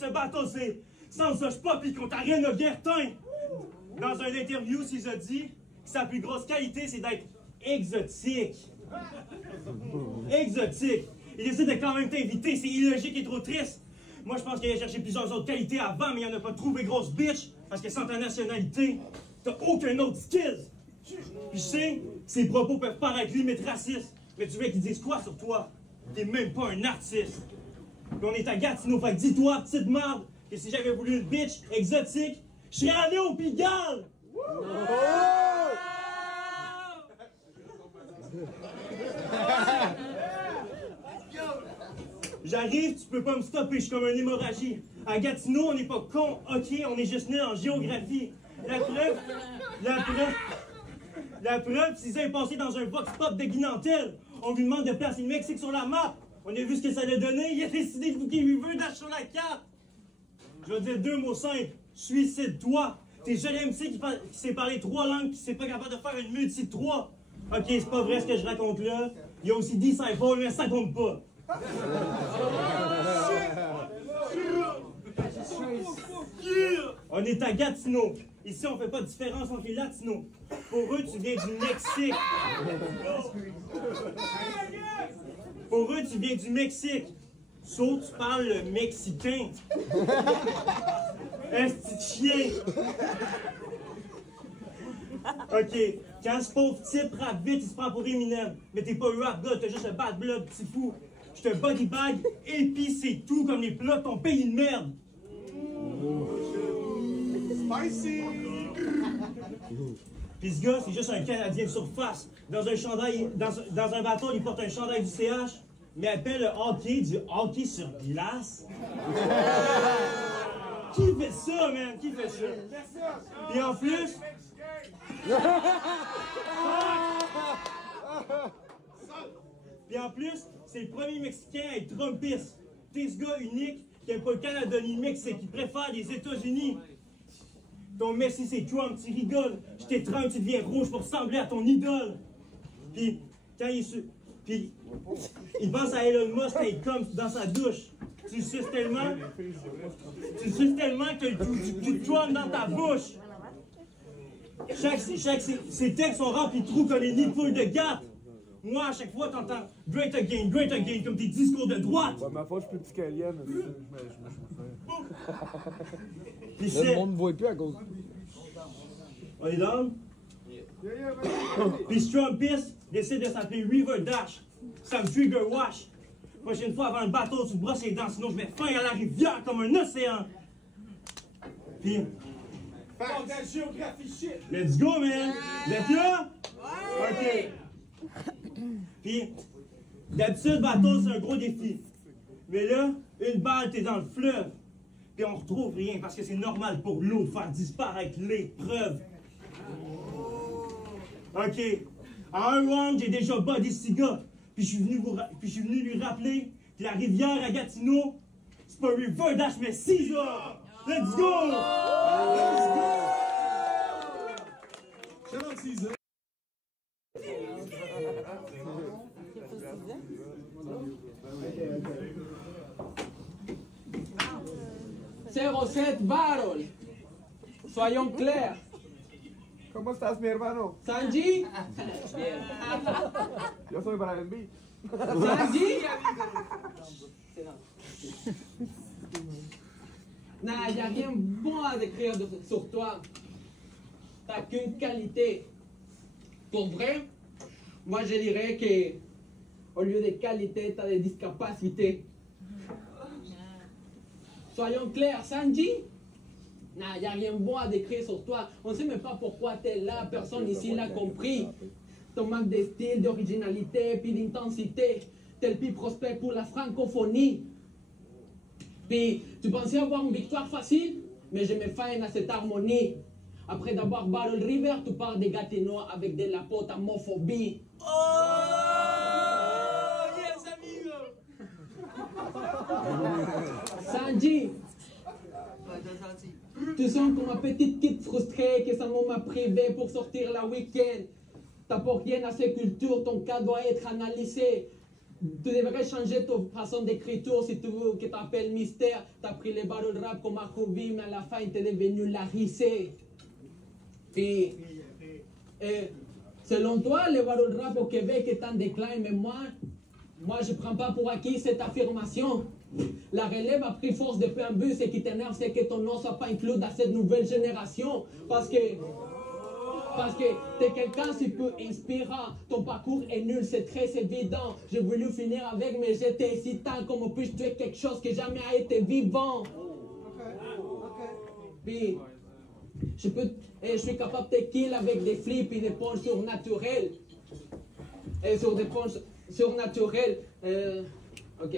ce bateau, c'est sans ça, je pas pis qu'on t'a rien au Guertin. Dans une interview, il a dit que sa plus grosse qualité, c'est d'être exotique. Exotique. Il essaie de quand même t'inviter, c'est illogique et trop triste. Moi, je pense qu'il a cherché plusieurs autres qualités avant, mais il en a pas trouvé, grosse bitch. Parce que sans ta nationalité, t'as aucun autre skill. Puis je sais, ses propos peuvent paraître limite racistes, mais tu veux qu'ils disent quoi sur toi? T'es même pas un artiste. Puis on est à Gatineau, fait que dis-toi, petite merde, que si j'avais voulu une bitch exotique, je serais allé au Pigalle! J'arrive, tu peux pas me stopper, je suis comme une hémorragie. À Gatineau, on n'est pas con, ok, on est juste nul en géographie. La preuve, si ça est passé dans un vox pop de Guinantel, on lui demande de placer le Mexique sur la map. On a vu ce que ça allait donner, il a décidé de bouquer lui veut d'acheter sur la carte. Je vais dire deux mots simples, suicide-toi. T'es jeune MC qui sait parler 3 langues, qui sait pas capable de faire une multi de 3. Ok, c'est pas vrai ce que je raconte là. Il y a aussi 10 iPhones, mais ça compte pas. On est à Gatineau. Ici, on fait pas de différence entre les latinos. Pour eux, tu viens du Mexique. Pour eux, tu viens du Mexique. Sauf tu parles le mexicain. Esti de chien. Ok, quand ce pauvre type rappe vite, il se prend pour Eminem. Mais t'es pas un rap gars, t'as juste un bad blood, petit fou. Je te body bag, et pis c'est tout comme les plats de ton pays de merde. Spicy! Pis ce gars, c'est juste un Canadien de surface. Dans un chandail, dans un bateau, il porte un chandail du CH, mais appelle le hockey du hockey sur glace. Qui fait ça, man? Qui fait ça? Pis en plus... Puis en plus, c'est le premier Mexicain à être Trumpiste. T'es ce gars unique qui n'aime pas le Canada ni le Mexique, qui préfère les États-Unis. Ton Messi, c'est Trump, tu rigoles. Je t'ai Trump, tu deviens rouge pour ressembler à ton idole. Puis, quand puis, il pense à Elon Musk quand il comme dans sa douche. Tu le suces tellement que tu as du Trump dans ta bouche. Ces textes sont remplis de trous comme les nids de poules de gâte. Moi, à chaque fois, t'entends great again, comme tes discours de droite. Ouais, ma faute, je suis plus petit qu'Alien. Je me fais. Le monde ne voit plus à cause. On est down? Puis Trumpist décide de s'appeler River Dash. Ça me trigger wash. Prochaine fois, avant le bateau, tu te brosses les dents, sinon je mets fin à la rivière comme un océan. Puis... Let's go, man! Vous êtes là? Ouais! OK. Puis, d'habitude, le bateau, c'est un gros défi. Mais là, une balle, t'es dans le fleuve. Puis on retrouve rien, parce que c'est normal pour l'eau de faire disparaître les preuves. OK. En un round, j'ai déjà body ce gars. Puis je suis venu lui rappeler que la rivière à Gatineau, c'est pas River Dash, mais 6 jours! Let's go! Let's go! Shout out Caesar. $07 barrel. Soyons clairs. ¿Cómo estás, mi hermano? Sanji. Bien. Yo soy Brian B. Sanji. Non, il n'y a rien de bon à décrire sur toi. T'as qu'une qualité. Pour vrai, moi je dirais que au lieu de qualité, t'as des discapacités. Soyons clairs, Sanji. Non, il n'y a rien de bon à décrire sur toi. On ne sait même pas pourquoi tu es là. Personne ici l'a compris. Ton manque de style, d'originalité, puis d'intensité. T'es le plus prospect pour la francophonie. Puis, tu pensais avoir une victoire facile, mais je mets fin à cette harmonie. Après d'avoir Battle River, tu parles des Gatineau avec de la potamophobie. Oh! Yes, amigo! Sanji, tu sens comme ma petite kid frustrée que sa maman m'a privé pour sortir la week-end. T'as pour rien à ces cultures, ton cas doit être analysé. Tu devrais changer ta façon d'écriture si tu veux que t'appelles Mystère. T'as pris les battle rap comme Akovi, mais à la fin t'es devenu Larissé. Puis, selon toi, le battle rap au Québec est en déclin, mais moi je prends pas pour acquis cette affirmation. La relève a pris force depuis un but. Ce qui t'énerve, c'est que ton nom soit pas inclus dans cette nouvelle génération. Parce que t'es quelqu'un qui peut inspirer. Ton parcours est nul, c'est très évident. J'ai voulu finir avec, mais j'étais hésitant. Comment puis-je tuer quelque chose qui jamais a été vivant? Puis, je suis capable de kill avec des flips et des punches surnaturelles. Et sur des punches surnaturelles. Ok.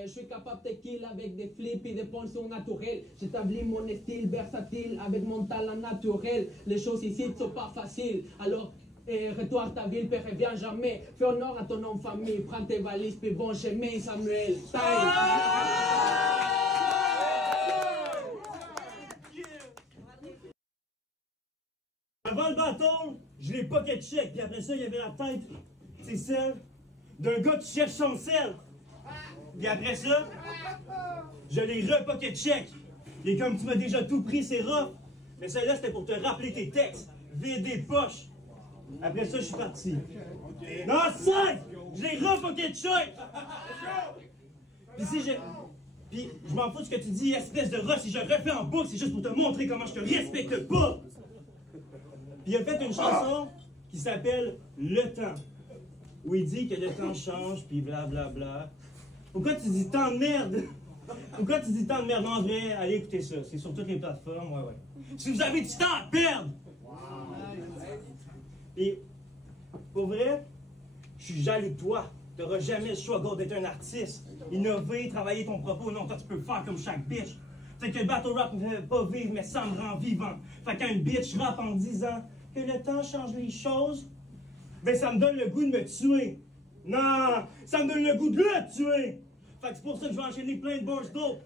Je suis capable de kill avec des flips et des punches surnaturelles. J'établis mon style versatile avec mon talent naturel. Les choses ici ne sont pas faciles. Alors, retourne ta ville, puis reviens jamais. Fais honneur à ton nom de famille. Prends tes valises, puis bon chemin, Samuel. Time. Avant le bâton, je l'ai pocket check, puis après ça, il y avait la tête, c'est celle d'un gars qui cherche son sel. Puis après ça, je l'ai re-pocket check. Et comme tu m'as déjà tout pris, c'est rough. Mais celle-là, c'était pour te rappeler tes textes, vider des poches. Après ça, je suis parti. Non, 5! Je l'ai re-pocket check! Puis si je... Puis je m'en fous de ce que tu dis, espèce de rat, si je refais en boucle, c'est juste pour te montrer comment je te respecte pas! Puis il a fait une chanson qui s'appelle Le Temps, où il dit que le temps change, puis blablabla. Pourquoi tu dis tant de merde? Pourquoi tu dis tant de merde? En vrai, allez écouter ça, c'est sur toutes les plateformes, ouais. Si vous avez du temps à perdre! Et pour vrai, je suis jaloux de toi. Tu n'auras jamais le choix d'être un artiste. Innover, travailler ton propos, non, toi tu peux faire comme chaque bitch. C'est que le battle rap ne me fait pas vivre, mais ça me rend vivant. Fait qu'un bitch rappe en disant que le temps change les choses, ben ça me donne le goût de me tuer. Non, ça me donne le goût de le tuer. Fait que c'est pour ça que je vais enchaîner plein de bars d'eau.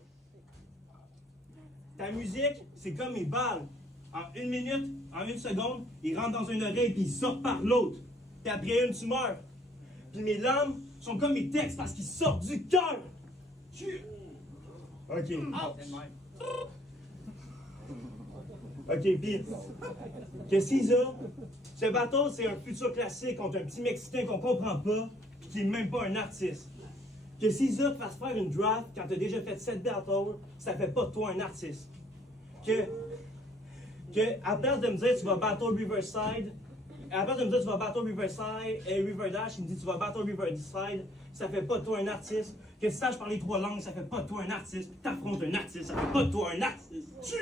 Ta musique, c'est comme mes balles. En 1 minute, en 1 seconde, ils rentrent dans une oreille puis ils sortent par l'autre. Puis après une, tu meurs. Puis mes larmes sont comme mes textes parce qu'ils sortent du cœur. OK. OK, puis, qu'est-ce qu'ils ont? Ce bateau, c'est un futur classique contre un petit Mexicain qu'on comprend pas, puis qui est même pas un artiste. Que Cisa te fasse faire une draft quand t'as déjà fait 7 battles, ça fait pas de toi un artiste. Que à place de me dire tu vas battle Riverside, à place de me dire tu vas battle Riverside et Riverdash, il me dit tu vas battle Riverside, ça fait pas de toi un artiste. Que tu saches parler 3 langues, ça fait pas de toi un artiste. T'affrontes un artiste, ça fait pas de toi un artiste.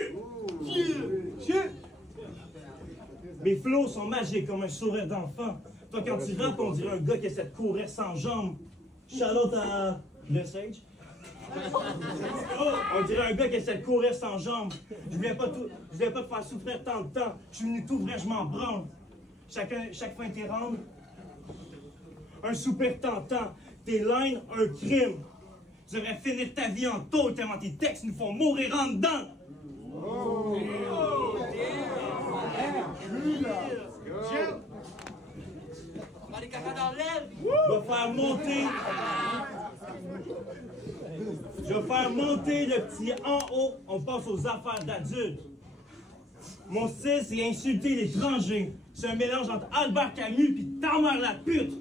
Mes flows sont magiques comme un sourire d'enfant. Toi, quand tu rappes, on dirait un gars qui essaie de courir sans jambes. Shout-out à The Sage. On dirait un gars qui essaie de courir sans jambes. Je voulais pas te faire souffrir tant de temps. Je suis venu t'ouvrir, je m'en branle. Chaque fin t'es rendre. Un super tentant. Tes lines, un crime. Tu devrais finir ta vie en tôle tellement tes textes nous font mourir en dedans. Je vais faire monter le petit en haut. On passe aux affaires d'adultes. Mon style, c'est insulter l'étranger. C'est un mélange entre Albert Camus et ta mère la pute.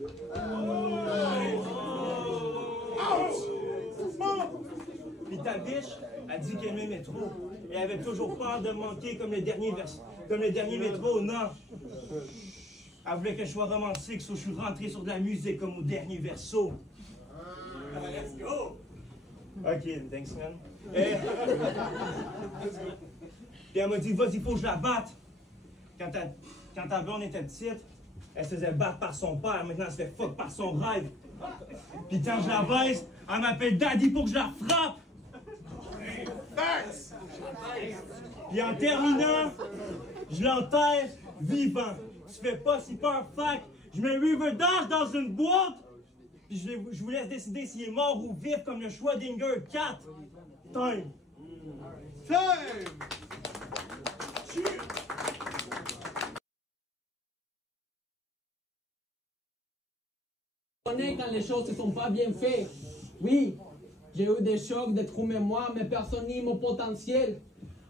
Puis ta biche a dit qu'elle m'aimait trop. Et elle avait toujours peur de manquer comme le dernier métro. Non. Elle voulait que je sois romantique, so je suis rentré sur de la musique comme au dernier verso. Let's go! Ok, thanks man. Puis elle m'a dit, vas-y, faut que je la batte. Quand ta blonde était petite, elle se faisait battre par son père, maintenant elle se fait fuck par son rêve. Puis quand je la baisse, elle m'appelle Daddy pour que je la frappe. Puis en terminant, je l'enterre vivant. Tu fais pas si peur, fac. Je mets Riverdash dans une boîte. Puis je vous laisse décider s'il est mort ou vif comme le Schrödinger 4. Time. connais quand les choses ne sont pas bien faites. Oui, j'ai eu des chocs, des trous mémoire, mais personne n'y mon potentiel.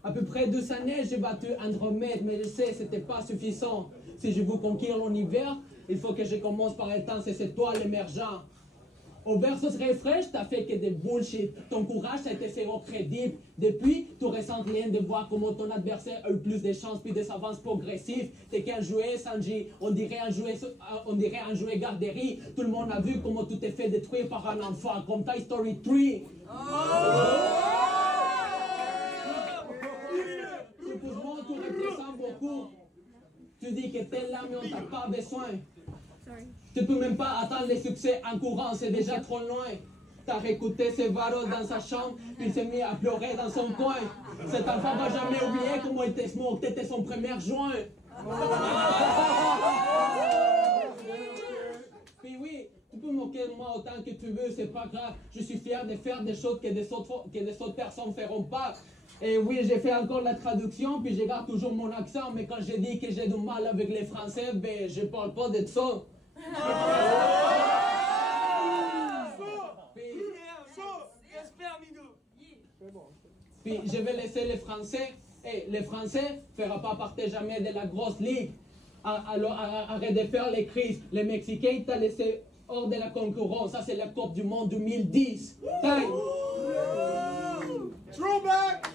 À peu près 2 années, j'ai battu Andromède, mais je sais, c'était pas suffisant. Si je veux conquérir l'univers, il faut que je commence par éteindre ces étoiles émergentes. Au versus refresh, t'as fait que des bullshit. Ton courage, ça a été zéro crédible. Depuis, tu ressens rien de voir comment ton adversaire a eu plus de chances puis des avances progressives. T'es qu'un jouet, Sanji. On dirait un jouet garderie. Tout le monde a vu comment tu t'es fait détruire par un enfant, comme Toy Story 3. Supposément, tu représentes beaucoup. Tu dis que t'es là, mais on t'a pas besoin. Tu peux même pas attendre les succès en courant, c'est déjà trop loin. T'as réécouté ses varos dans sa chambre, puis il s'est mis à pleurer dans son coin. Cet enfant va jamais oublier comment il t'esmoque, t'étais son premier joint. Puis oui, tu peux moquer de moi autant que tu veux, c'est pas grave. Je suis fier de faire des choses que des autres personnes feront pas. Et oui, j'ai fait encore la traduction, puis je garde toujours mon accent, mais quand j'ai dit que j'ai du mal avec les Français, ben je parle pas de ça. Puis je vais laisser les Français. Et les Français ne feront pas partie jamais de la grosse ligue. Alors arrête de faire les crises. Les Mexicains t'ont laissé hors de la concurrence. Ça c'est la Coupe du Monde 2010. Time. Throwback!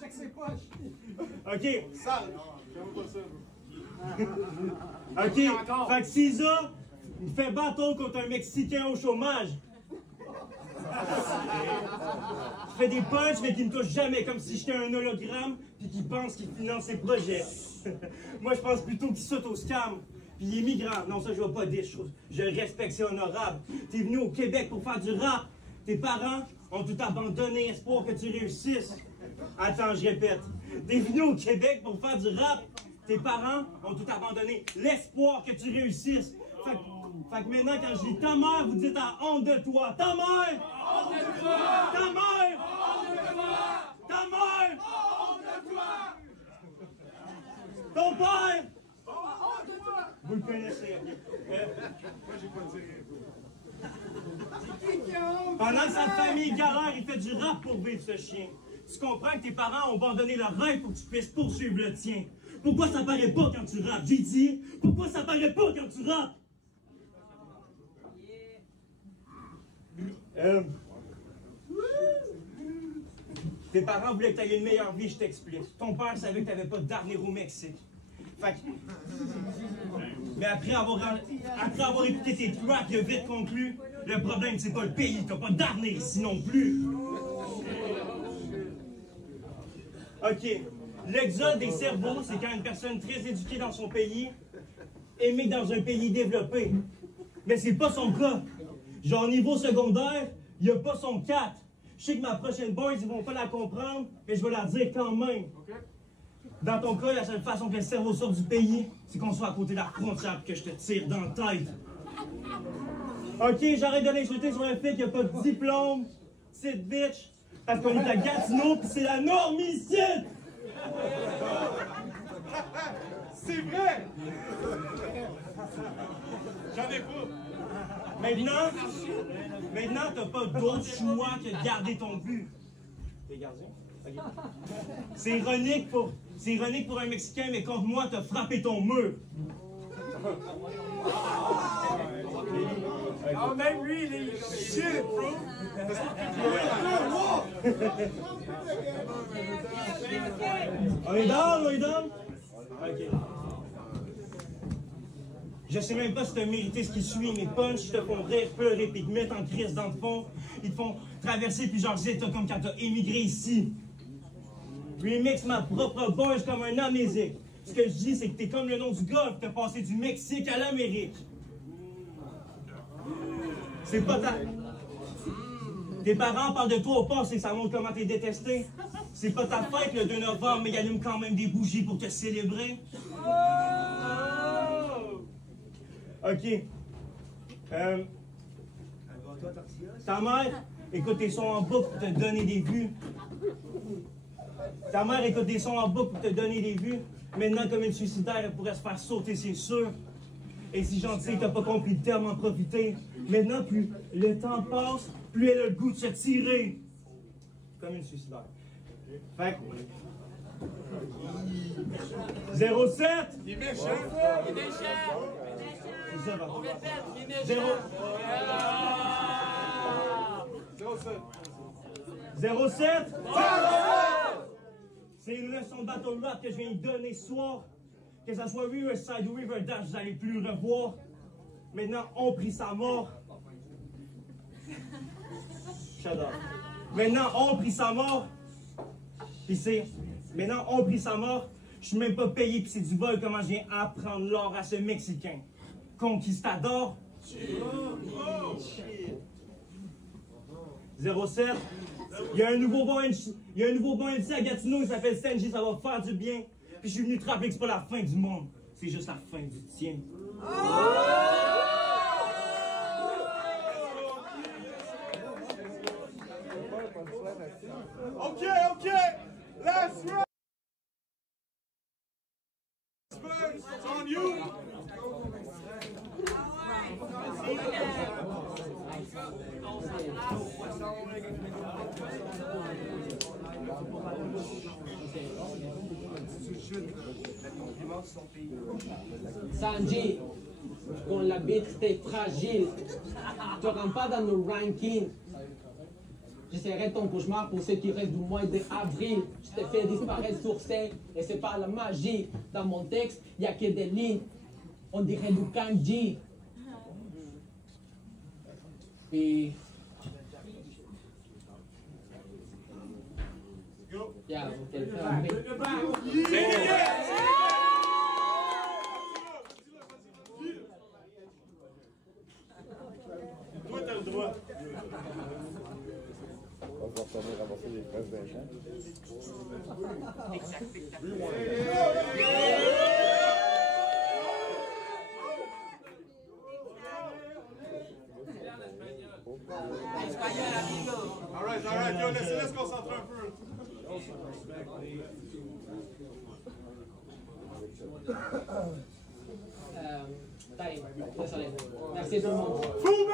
Check ses poches. OK. Sale. J'aime pas ça. OK. Fait que Cisa, il fait bâton contre un Mexicain au chômage. Il fait des punchs, mais qui me touche jamais, comme si j'étais un hologramme, puis qu'il pense qu'il finance ses projets. Moi, je pense plutôt qu'il saute au scam. Puis il est migrant. Non, ça, je vois pas des choses. Je le respecte, c'est honorable. T'es venu au Québec pour faire du rap. Tes parents ont tout abandonné, espoir que tu réussisses. Attends, je répète. T'es venu au Québec pour faire du rap. Tes parents ont tout abandonné, l'espoir que tu réussisses. Fait que maintenant, quand je dis ta mère, vous dites à honte de toi. Ta mère! Honte de toi! Ta mère! Honte de toi! Ta mère! Honte de toi! Ton père! Honte de toi! Vous le connaissez. Moi, j'ai pas dit rien. Pendant que sa famille galère, il fait du rap pour vivre ce chien. Tu comprends que tes parents ont abandonné leur rêve pour que tu puisses poursuivre le tien. Pourquoi ça paraît pas quand tu rappes? J'ai dit, pourquoi ça paraît pas quand tu rappes? Tes parents voulaient que tu aies une meilleure vie, je t'explique. Ton père savait que tu n'avais pas d'avenir au Mexique. Fait que... Mais après avoir écouté tes tracks, il a vite conclu, le problème c'est pas le pays, t'as pas d'avenir ici non plus. OK. L'exode des cerveaux, c'est quand une personne très éduquée dans son pays émigre dans un pays développé. Mais c'est pas son cas. Genre, niveau secondaire, il n'y a pas son 4. Je sais que ma prochaine boys, ils vont pas la comprendre, mais je vais la dire quand même. Dans ton cas, la seule façon que le cerveau sorte du pays, c'est qu'on soit à côté de la frontière et que je te tire dans la tête. OK, j'arrête de l'insulter sur le fait qu'il n'y a pas de diplôme, petite bitch, parce qu'on est à Gatineau, puis c'est la norme ici! C'est vrai! J'en ai pas. Maintenant, t'as pas d'autre choix que de garder ton but. T'es gardien? Okay. C'est ironique pour un Mexicain, mais contre moi, t'as frappé ton mur. Oh, même lui, il est shit, bro! On est down? OK. Je sais même pas si t'as mérité ce qui suit. Mes punchs te font rire, pleurer, puis te mettre en crise dans le fond. Ils te font traverser plusieurs états comme quand t'as émigré ici. Remix ma propre boys comme un amnésique. Ce que je dis, c'est que t'es comme le nom du gars qui t'a passé du Mexique à l'Amérique. C'est pas ta... Tes parents parlent de toi au poste et ça montre comment t'es détesté. C'est pas ta fête le 2 novembre, mais ils allument quand même des bougies pour te célébrer. OK. Ta mère, écoute tes sons en boucle pour te donner des vues. Ta mère écoute des sons en boucle pour te donner des vues. Maintenant, comme une suicidaire, elle pourrait se faire sauter, c'est sûr. Et si gentil, t'as pas compris le terme en profiter. Maintenant, plus le temps passe, plus elle a le goût de se tirer. Comme une suicidaire. Fait que... 07! Il est méchant. Il est méchant. C'est ça, On répète, il est méchant. 07! C'est une leçon de battle rap que je viens de donner ce soir. Que ça soit Riverside ou Riverdale, vous n'allez plus le revoir. Maintenant, on prie sa mort. J'adore. Maintenant, on prie sa mort. Puis c'est... Maintenant, on prie sa mort. Je suis même pas payé, puis c'est du vol comment je viens apprendre l'or à ce Mexicain. Conquistador. 07. Il y a un nouveau bon MC à Gatineau, il s'appelle Stanji, ça va faire du bien. Puis je suis venu te rappeler que c'est pas la fin du monde, c'est juste la fin du tien. OK. Last round. It's on you. Sanji, quand la bête t'es fragile, tu ne rentres pas dans nos rankings. Je serai ton cauchemar pour ceux qui restent du mois d'avril. Je t'ai fait disparaître sur scène et c'est pas la magie. Dans mon texte, il n'y a que des lignes. On dirait du kanji. Et... Yeah, ok, le faire avec. Toi, t'as le droit. On va retourner ramasser les fraises d'un champ. All right. Yo, laissez-les se concentrer un peu. Time. Désolé. Merci tout le monde. Fou!